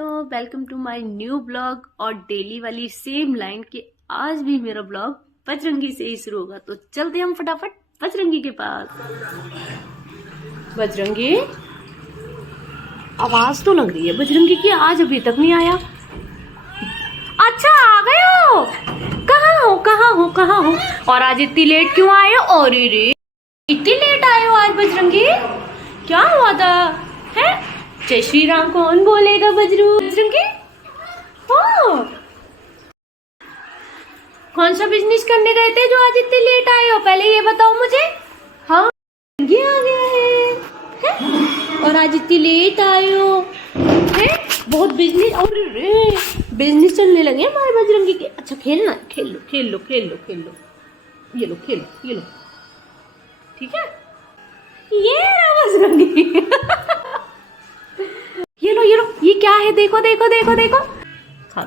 Hello, welcome to my new blog और daily वाली same line कि आज भी मेरा ब्लॉग बजरंगी से ही शुरू होगा। तो चलते हम फटाफट बजरंगी के पास। बजरंगी, आवाज तो लग रही है बजरंगी की, आज अभी तक नहीं आया। अच्छा आ गए हो, कहाँ हो कहाँ हो कहाँ हो? और आज इतनी लेट क्यों आए हो? और रे इतनी लेट आए हो आज बजरंगी, क्या हुआ था? है जय श्री राम कौन बोलेगा बजरंगी? कौन सा बिजनेस करने गए थे जो आज इतने लेट आए हो? पहले ये बताओ मुझे। हाँ ये आ गया है? और आज इतनी लेट आए हो है? बहुत बिजनेस, और बिजनेस चलने लगे हमारे बजरंगी के। अच्छा खेलना, खेल लो खेल लो खेल लो खेल लो, ये लो खेलो ये लो, ठीक है? ये रहा बजरंगी। ये लो ये क्या है? देखो देखो देखो देखो, खा।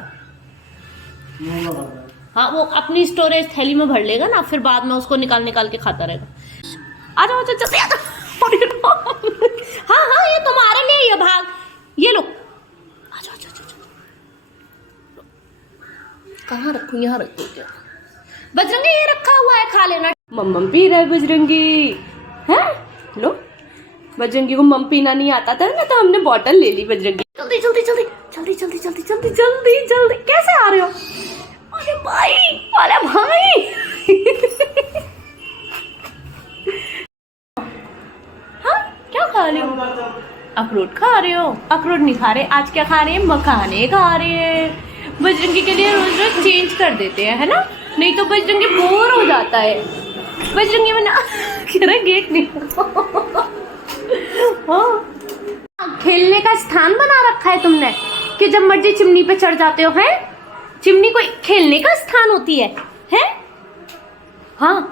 हाँ वो अपनी स्टोरेज थैली में भर लेगा ना, फिर बाद में उसको निकाल निकाल के खाता रहेगा। आ जाओ जल्दी आ जाओ। हाँ हाँ ये तुम्हारे लिए, ये भाग, ये लो आ जाओ। कहाँ रखूं? यहाँ रखूं क्या? बजरंगी ये रखा हुआ है, खा लेना। मम्म पी रहा है बजरंगी, है? लो बजरंगी को मम पीना नहीं आता था ना, तो हमने बॉटल ले ली। बजरंगी जल्दी जल्दी जल्दी जल्दी जल्दी जल्दी जल्दी जल्दी जल्दी, कैसे आ रहे हो? अरे भाई, अरे भाई। हाँ क्या खा रहे हो? अखरोट खा रहे हो? अखरोट नहीं खा रहे, आज क्या खा रहे हैं? मखाने खा रहे हैं। बजरंगी के लिए रोज रोज चेंज कर देते हैं, है ना? नहीं तो बजरंगी बोर हो जाता है। बजरंगी में ना कह रहा गेट नहीं। हाँ खेलने का स्थान बना रखा है तुमने कि जब मर्जी चिमनी पे चढ़ जाते हो, है? चिमनी कोई खेलने का स्थान होती है? हाँ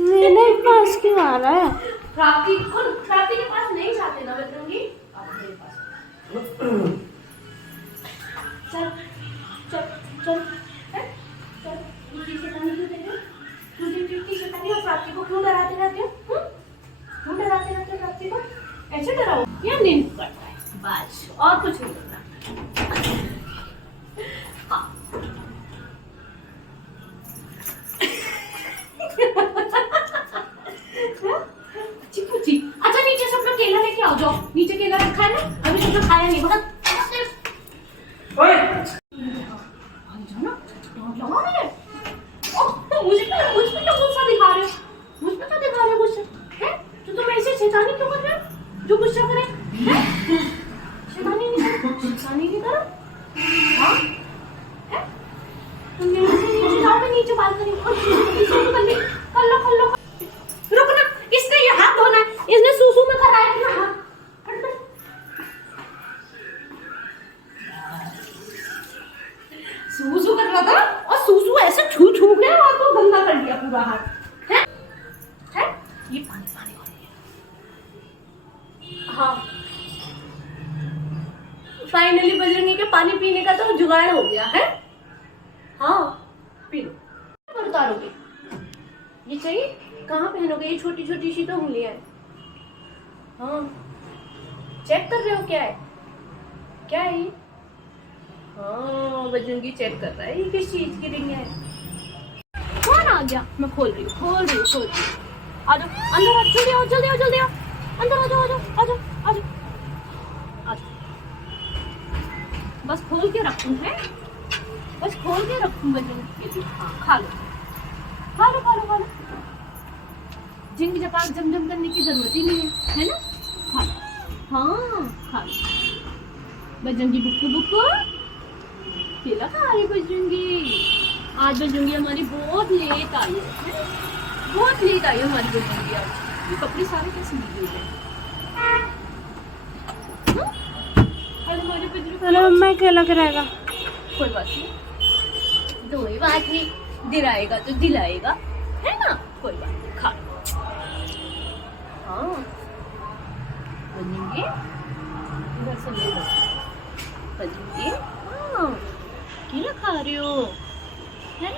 मैंने पास क्यों आ रहा है? प्राप्ति के पास नहीं जाते ना बजरंगी। चल चल चल चल, प्राप्ति को क्यों डराते रहते हो? क्यों डराते रहते हो प्राप्ति को? ऐसे डराओ या नहीं करता है बस, और कुछ नहीं करना। अच्छा नीचे से अपना केला लेके आओ, जाओ नीचे केला रखा है ना, अभी तुमने खाया नहीं। बहुत मुझ पे तो गुस्सा दिखा रहे हो, मुझ पे तो दिखा रहे हो गुस्सा, है? तो तुम ऐसे शैतानी क्यों कर रहे हो? जो गुस्सा करे, है? शैतानी नहीं करो, हाँ? है? तुम नीचे जाओ, नीचे बालकनी कर लो। रुक ना, इसका ये हाथ धोना है, इसने सूसू में कराया अपना हाथ। सूसू कर रहा था और सूसू ऐसे छू गया और तो गंदा कर दिया पूरा हाथ, है? ये पानी हाँ फाइनली बजरंगी के पानी पीने का तो जुगाड़ हो गया है। हाँ पी लो। उतारोगे ये चाहिए? कहाँ पहनोगे? ये छोटी छोटी सी तो उंगलियां है। हाँ चेक कर रहे हो क्या है ये? हाँ बजरंगी चेक कर रहा है ये किस चीज की रिंग है। कौन आ गया? मैं खोल रही हूँ। आ जाओ अंदर आ, जल्दी आओ अंदर आ जाओ। बस खोल के रखूँ है, बस खोल के रखूँ बजरंगी। हाँ खा लो। जिंग जपाक जम करने की जरूरत ही नहीं है ना? खा लो। हाँ खा लो बजरंगी। बुक्कू केला खा रही बजरंगी। आज बजरंगी हमारी बहुत लेट आई है, बहुत लेट आई हमारी बजरंगी आज। ये कपड़े सारे कैसे भीगे हुए हैं? मैं केला कराएगा, कोई बात नहीं, दिलाएगा तो दिलाएगा, है ना? कोई बात नहीं, खा लो। हाँ बजरंगी इधर से ले लो बजरंगी। हाँ केला खा रहे हो, है?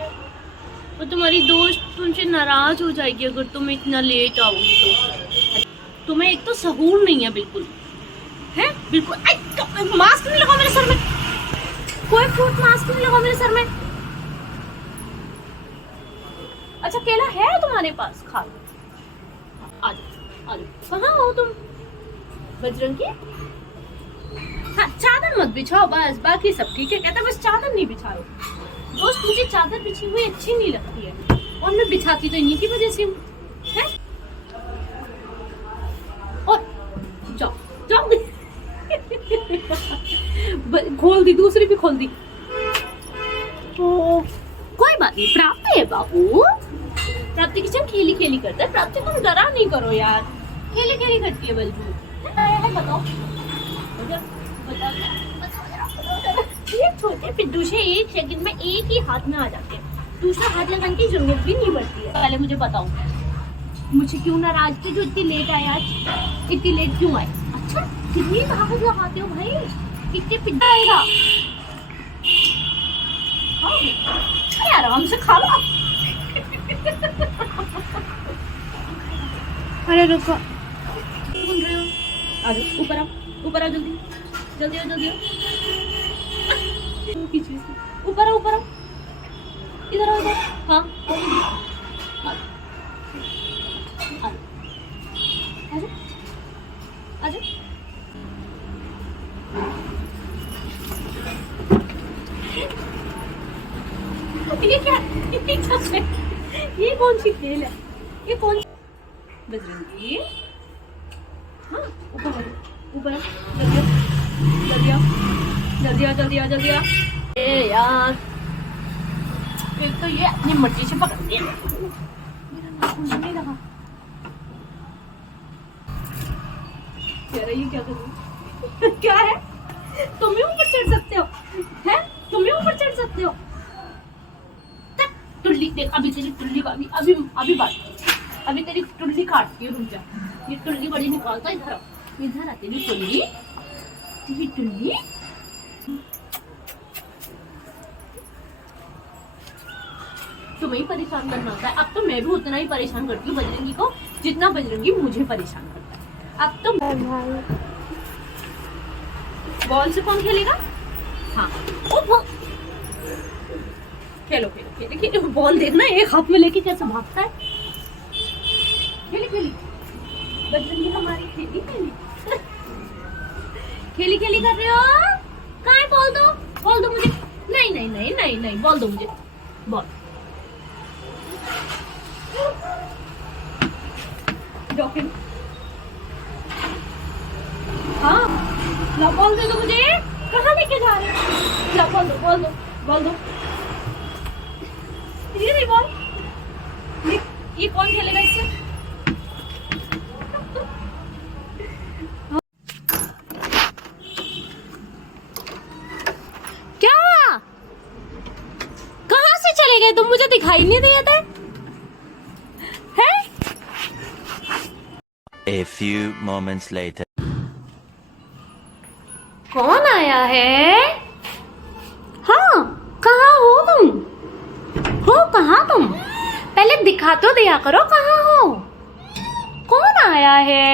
और तुम्हारी दोस्त तुमसे नाराज हो जाएगी अगर तुम इतना लेट आओगी तो। तुम्हें एक तो सहूर नहीं है बिल्कुल, है बिल्कुल। मास्क नहीं लगाओ मेरे सर में, कोई फ्रूट मास्क नहीं लगाओ मेरे सर में। अच्छा केला है तुम्हारे पास, खा लो। आ जाओ आ जाओ। कहाँ हो तुम बजरंगी? हाँ चादर मत बिछाओ बस, बाकी सब ठीक है। कहता बस चादर नहीं बिछाओ। दोस्त मुझे चादर बिछी हुई अच्छी नहीं लगती है, और मैं बिछाती तो इन्हीं की वजह से हूँ, है? और जाओ जाओ। खोल दी, दूसरी भी खोल दी। तो कोई बात नहीं, प्राप्ति है बाबू। प्राप्ति किचन खेली खेली करता है। प्राप्ति तुम डरा नहीं करो यार, खेली खेली करती है बलजू। बताओ ये छोटे पिद्दू से एक सेकंड में एक ही हाथ में आ जाते हैं, दूसरा हाथ लगाने की जरूरत भी नहीं पड़ती है। पहले मुझे बताओ, मुझे क्यों नाराज थे जो इतनी लेट आए आज? इतनी लेट क्यों आए? अच्छा कितनी ताकत लगाते हो भाई, कितने पिद्दा आएगा। अरे आराम से खा लो। अरे रुको, बोल रहे हो? आ जाओ ऊपर आओ, ऊपर आओ जल्दी जल्दी आओ जल्दी आओ। पीछे से ऊपर आओ, ऊपर आओ, इधर आओ इधर। हाँ आ जाओ। ये क्या, ये कौन सी खेल है? ये कौन सी बजरंगी? हाँ ऊपर आओ, ऊपर आओ जल्दी आओ जल्दी आओ जल्दी आओ जल्दी आओ। ए यार एक तो ये अपनी मर्जी से पकड़ती है। मेरा नाखून नहीं लगा। ये क्या कर रही? क्या है? तुम भी ऊपर चढ़ सकते हो, हैं? तुम भी ऊपर चढ़ सकते हो। टुल्ली देख, अभी तेरी टुल्ली अभी अभी अभी बात, अभी तेरी टुल्ली काटती है। रुक जा, ये टुल्ली बड़ी निकालता। इधर इधर आती है टुल्ली, तेरी टुल्ली। तुम्हें ही परेशान करना होता है। अब तो मैं भी उतना ही परेशान करती हूँ बजरंगी को जितना बजरंगी मुझे परेशान करता है। अब तो बॉल से कौन खेलेगा? हाँ खेलो खेलो खेलो खेलो। बॉल देखना एक हाथ में लेके कैसे भागता है। खेली खेली बजरंगी हमारी, खेली खेली खेली खेली कर रहे हो। कहाँ है? बॉल दो मुझे। नहीं नहीं नहीं नहीं नहीं, बॉल दो मुझे, बॉल। हाँ ला बॉल दे दो मुझे। कहाँ लेके जा रहे हो? ला बॉल दो बॉल दो बॉल दो। ये नहीं बॉल, ये कौन खेलेगा इससे? क्या कहाँ से चले गए तुम? मुझे दिखाई नहीं दिए थे। A few moments later. कौन आया है? हाँ कहाँ हो तुम? हो कहाँ तुम? पहले दिखा तो दिया करो कहाँ हो। कौन आया है?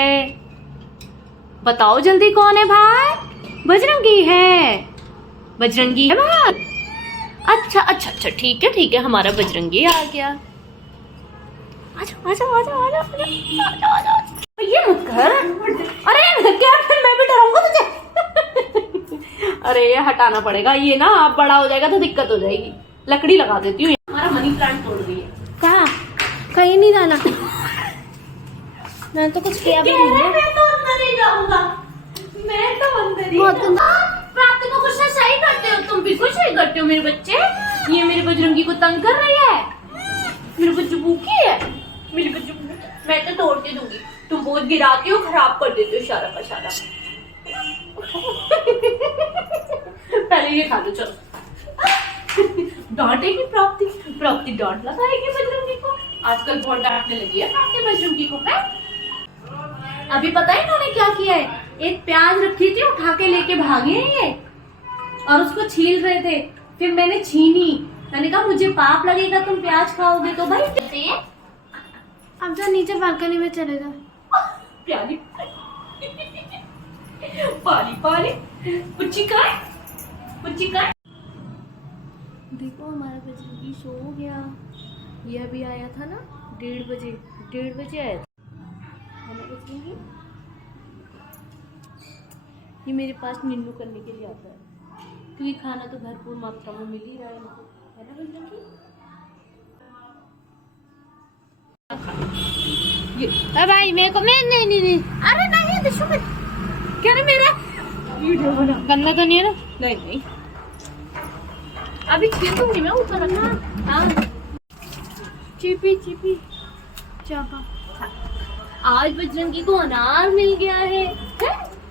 बताओ जल्दी कौन है भाई? बजरंगी है, बजरंगी है भाई। अच्छा अच्छा अच्छा ठीक है हमारा बजरंगी आ गया। आजाओ आजाओ आजाओ आजाओ आजाओ आजाओ। ये मत कर। अरे क्या, फिर मैं भी डराऊंगा तुझे। अरे ये हटाना पड़ेगा, ये ना आप बड़ा हो जाएगा तो दिक्कत हो जाएगी। लकड़ी लगा देती हूँ। हमारा मनी प्लांट तोड़ रही है। कहाँ? कहीं नहीं जाना। मैं तो कुछ किया भी नहीं है। मैं तो अंदर ही जाऊंगा। मैं तो अंदर ही जाऊंगा। प्राप्ति को गुस्सा सही करते हो तुम, बिल्कुल सही करते हो मेरे बच्चे। ये मेरे बजरंगी को तंग कर रही है। मेरे बच्चू भूखी है, मेरी बच्चू भूखी। मैं तो तोड़ के दूंगी। तुम बहुत गिराती हो, खराब कर देते हो सारा का सारा। पहले ये खा लो चलो। डांटेगी प्राप्ति, प्राप्ति डांट लगाएगी बजरंगी को। आजकल बहुत डांटने लगी है प्राप्ति बजरंगी को। है अभी पता है इन्होंने क्या किया है? एक प्याज रखी थी, उठा के लेके भागे हैं ये, और उसको छील रहे थे। फिर मैंने छीनी, मैंने कहा मुझे पाप लगेगा तुम प्याज खाओगे तो भाई कैसे है? अब तो नीचे बालकनी में चले जाओ। प्याली पानी पानी पुच्ची का देखो हमारा बजरंगी सो गया। यह भी आया था ना 1:30 बजे आया था हमारा बजरंगी। ये मेरे पास निन्नू करने के लिए आता है क्योंकि खाना तो भरपूर मात्रा में मिल ही रहा है इनको, है ना बजरंगी? भाई मेरे को मैं नहीं अरे नहीं दिशु में क्या रे मेरा वीडियो बना गंदा तो नहीं है ना? नहीं अभी छीलूंगी मैं ऊपर रखना। हाँ चिपी चापा। आज बजरंगी को अनार मिल गया है?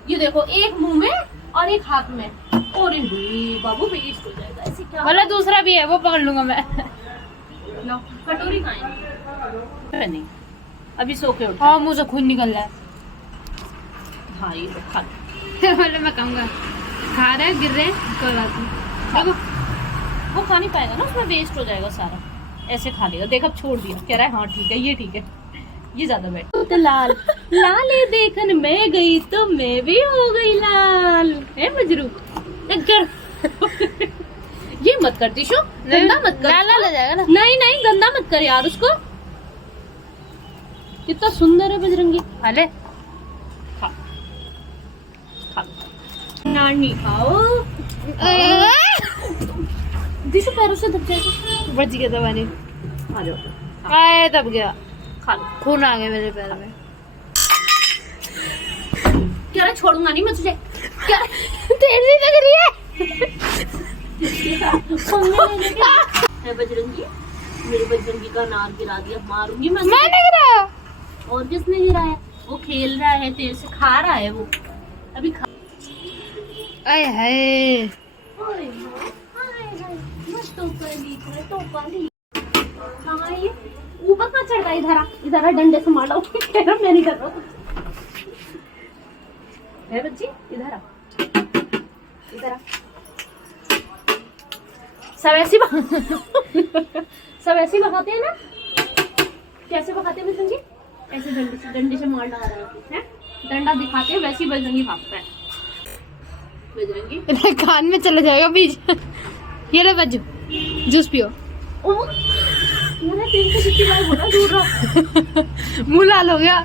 ये देखो एक मुंह में और एक हाथ में। और बाबू वेस्ट हो जाएगा ऐसे क्या? वाला दूसरा भी है वो पकड़ लूंगा मैं। लो कटोरी खाएंगे नहीं अभी सो के उठा। हाँ मुंह से खून निकल रहा है। हाँ ये तो खा वाले मैं कहूँगा खा रहे गिर रहे कोई बात नहीं। देखो वो खा नहीं पाएगा ना उसमें वेस्ट हो जाएगा सारा। ऐसे खा लेगा देख अब छोड़ दिया कह रहा है हाँ ठीक है ये ठीक है ये ज्यादा बेटर। तो लाल लाले देखन मैं गई तो मैं भी हो गई लाल है मजरू। ये मत कर दिशु गंदा मत कर। लाल लाल हो जाएगा ना। नहीं गंदा मत कर यार उसको। कितना सुंदर है बजरंगी। अरे खा खा नानी खाओ। दिशु पैरों से दब जाएगा। बच गया था पानी। आ जाओ आए दब गया खा लो। खून आ गया मेरे पैर में। क्या रे छोड़ूंगा नहीं मैं तुझे। क्या तेजी लग रही है। है बजरंगी मेरे बजरंगी का नार गिरा दिया मारूंगी मैं। मैंने गिराया। और किसने गिराया? वो खेल रहा है तेरे से खा रहा है वो अभी खा। आए हाय ऊपर कहाँ चढ़ रहा है? इधर आ डंडे से मार लो। मैं नहीं कर रहा है बच्ची इधर आ सब ऐसी भगाते हैं ना। कैसे भगाते हैं बजरंगी? ऐसे डंडे से मार डाल रहा है डंडा दिखाते हैं वैसे ही बजरंगी भागता है। बजरंगी इधर कान में चला जाएगा बीज। ये ले बज्जू जूस पियो। मैंने 3 से कितनी बार बोला दूर रहो। मुंह लाल हो गया।